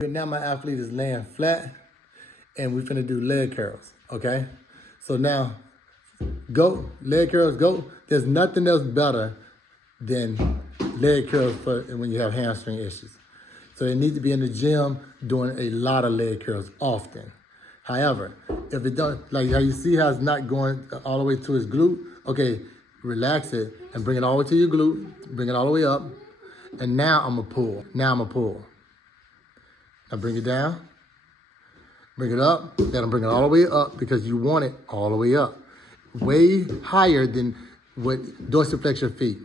Now my athlete is laying flat and we're finna do leg curls, okay? So now, go, leg curls, go. There's nothing else better than leg curls for when you have hamstring issues. So they need to be in the gym doing a lot of leg curls often. However, if it don't, like how you see how it's not going all the way to his glute, okay, relax it and bring it all the way to your glute, bring it all the way up. And now I'm gonna pull, Now bring it down, bring it up, then bring it all the way up because you want it all the way up. Way higher than what dorsiflex your feet.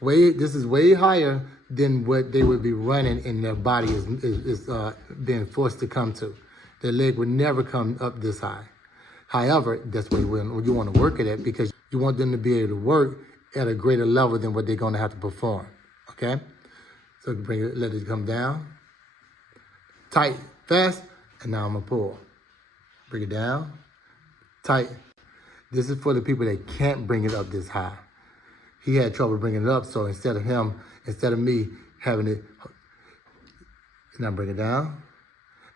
This is way higher than what they would be running and their body is being forced to come to. Their leg would never come up this high. However, that's what you want to work it at because you want them to be able to work at a greater level than what they're going to have to perform, okay? So bring it, let it come down. Tight, fast, and now I'm gonna pull. Bring it down, tight. This is for the people that can't bring it up this high. He had trouble bringing it up, so instead of me having it, now bring it down.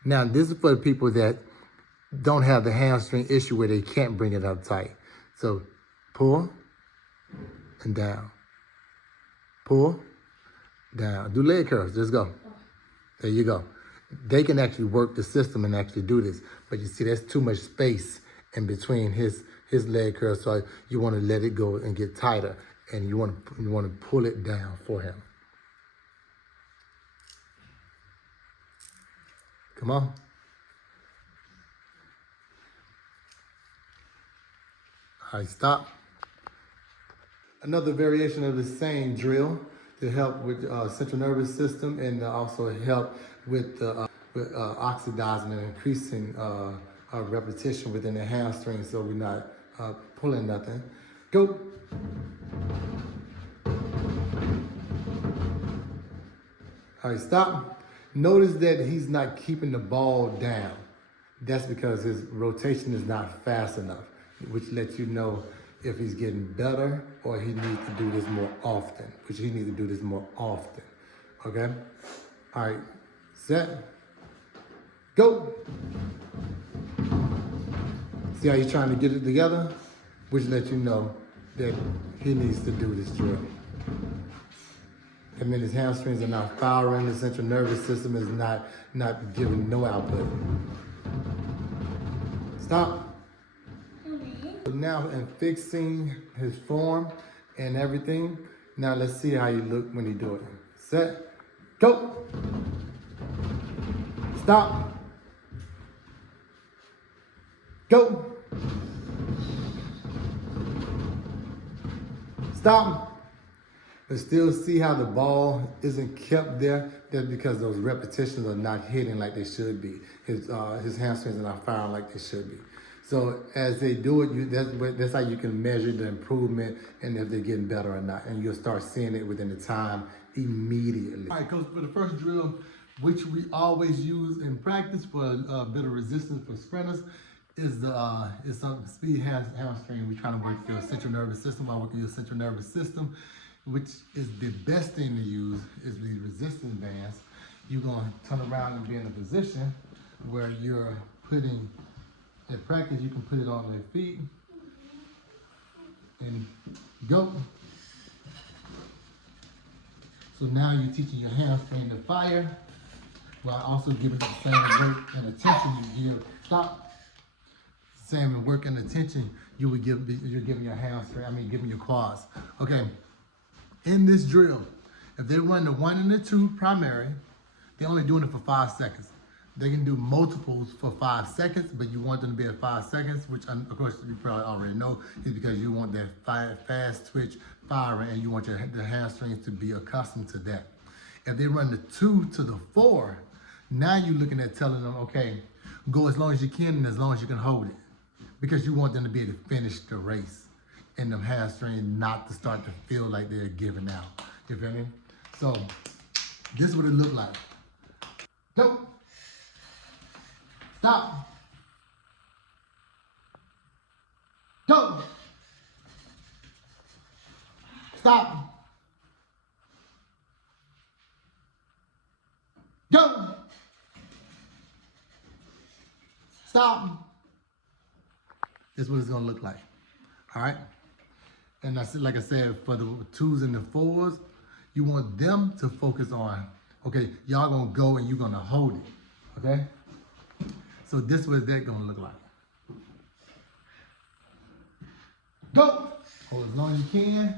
Now this is for the people that don't have the hamstring issue where they can't bring it up tight. So pull and down, pull, down. Do leg curls, just go. There you go. They can actually work the system and actually do this. But you see, there's too much space in between his leg curls. So you want to let it go and get tighter. And you want to pull it down for him. Come on. All right, stop. Another variation of the same drill to help with central nervous system and also help with oxidizing and increasing repetition within the hamstring so we're not pulling nothing. Go. All right, stop. Notice that he's not keeping the ball down. That's because his rotation is not fast enough, which lets you know if he's getting better or he needs to do this more often, okay? All right, set, go. See how he's trying to get it together? Which lets you know that he needs to do this drill. I mean, his hamstrings are not firing, his central nervous system is not giving no output. Stop. Now in fixing his form and everything, now let's see how you look when you do it. Set, go. Stop. Go. Stop. But still see how the ball isn't kept there? That's because those repetitions are not hitting like they should be. His hamstrings are not firing like they should be. So as they do it, that's how you can measure the improvement and if they're getting better or not. And you'll start seeing it within the time immediately. All right, Coach, for the first drill, which we always use in practice for a bit of resistance for sprinters, is some speed hamstring. We're trying to work your central nervous system while working your central nervous system, which is the best thing to use is the resistance bands. You're gonna turn around and be in a position where you're putting, in practice, you can put it on their feet and go. So now you're teaching your hamstring to fire while also giving the same work and attention you give. Stop. Same work and attention you're giving your hamstring, giving your quads. Okay, in this drill, if they run the 1 and the 2 primary, they're only doing it for 5 seconds. They can do multiples for 5 seconds, but you want them to be at 5 seconds, which of course you probably already know is because you want that fast twitch firing and you want the hamstrings to be accustomed to that. If they run the 2 to the 4, now you're looking at telling them, okay, go as long as you can and as long as you can hold it. Because you want them to be able to finish the race and them hamstrings not to start to feel like they're giving out. You feel me? So this is what it looked like. Go. Stop. Go. Stop. Go. Stop. This is what it's gonna look like. All right. And that's like I said, for the 2s and the 4s, you want them to focus on, okay, y'all gonna go and you're gonna hold it. Okay? So this is what that gonna look like. Go! Hold as long as you can.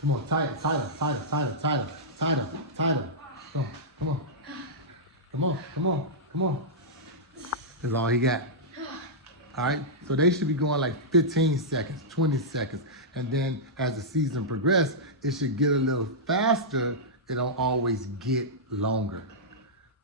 Come on, tighter. Come on. That's all he got. All right, so they should be going like 15 seconds, 20 seconds. And then as the season progresses, it should get a little faster. It don't always get longer.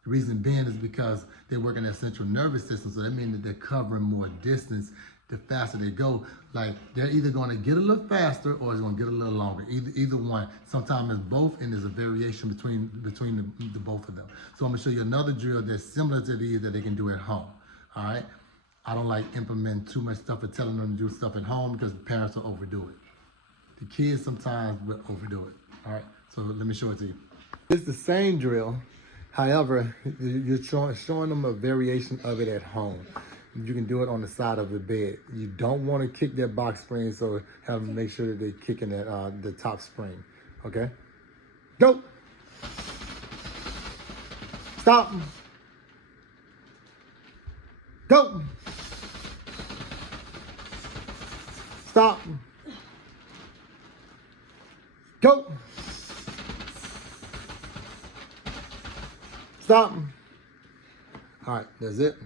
The reason being is because they're working their central nervous system, so that means that they're covering more distance the faster they go. Like they're either gonna get a little faster or it's gonna get a little longer. Either one. Sometimes it's both, and there's a variation between the both of them. So I'm gonna show you another drill that's similar to these that they can do at home. All right. I don't like implementing too much stuff or telling them to do stuff at home because the parents will overdo it. The kids sometimes will overdo it. All right, so let me show it to you. It's the same drill. However, you're showing them a variation of it at home. You can do it on the side of the bed. You don't want to kick that box spring, so have them make sure that they're kicking that, the top spring. Okay? Go! Stop! Go! Stop. Go. Stop. All right, that's it.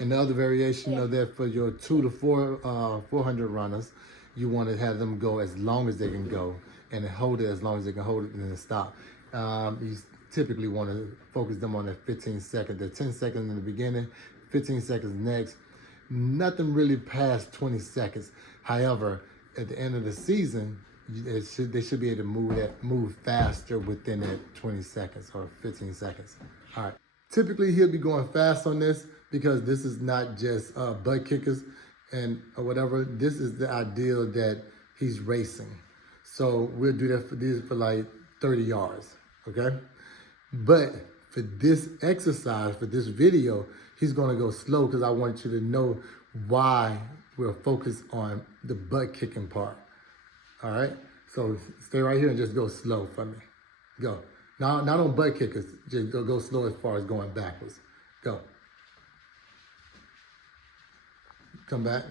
And the other variation of that for your 2 to 400 runners, you want to have them go as long as they can go and hold it as long as they can hold it and then stop. You typically want to focus them on that 15 seconds. The 10 seconds in the beginning, 15 seconds next. Nothing really past 20 seconds. However, at the end of the season, they should be able to move faster within that 20 seconds or 15 seconds. All right. Typically, he'll be going fast on this because this is not just butt kickers or whatever. This is the ideal that he's racing. So we'll do that for like 30 yards, okay? But for this exercise, for this video, he's gonna go slow because I want you to know why we're focused on the butt kicking part. All right? So stay right here and just go slow for me. Go. Now, not on butt kickers, just go slow as far as going backwards. Go. Come back.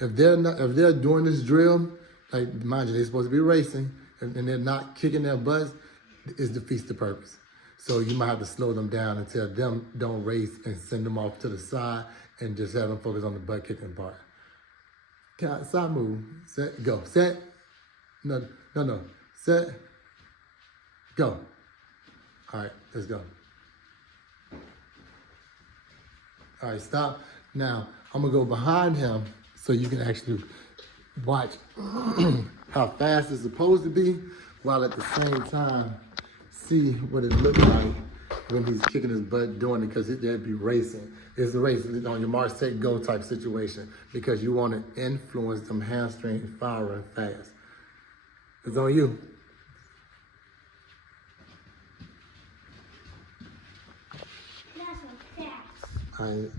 If they're doing this drill, like mind you, they're supposed to be racing, and they're not kicking their butts, it defeats the purpose. So you might have to slow them down and tell them don't race and send them off to the side and just have them focus on the butt kicking part. Side move. Set. Go. Set. No. Set. Go. All right. Let's go. All right. Stop. Now I'm gonna go behind him so you can actually watch how fast it's supposed to be, while at the same time see what it looks like when he's kicking his butt doing it, because they'd be racing. It's a race on your march, take, go type situation, because you want to influence them hamstrings firing fast. It's on you. All right.